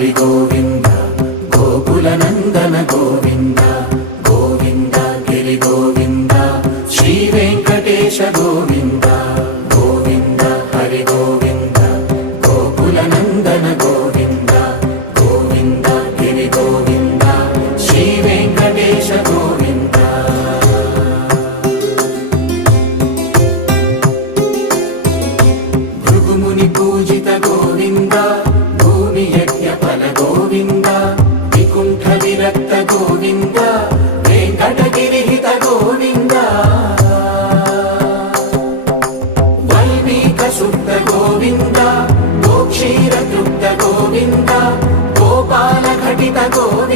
హరి గోవింద గోకుల నందన గోవింద గోవింద గిరి గోవింద శ్రీ వెంకటేశ గోవింద గోవింద హరి గోవింద గోకుల నందన గోవింద గోవింద గిరి గోవింద శ్రీ వెంకటేశ గోవింద భృగుముని పూజిత గోవింద భూమి యజ్ఞ ఫల గోవింద వికుంఠ విరక్త గోవింద వెంకటగిరిహిత గోవింద వల్మీక శుద్ధ గోవింద గోక్షీర తృప్త గోవింద గోపాల ఘటిత గోవింద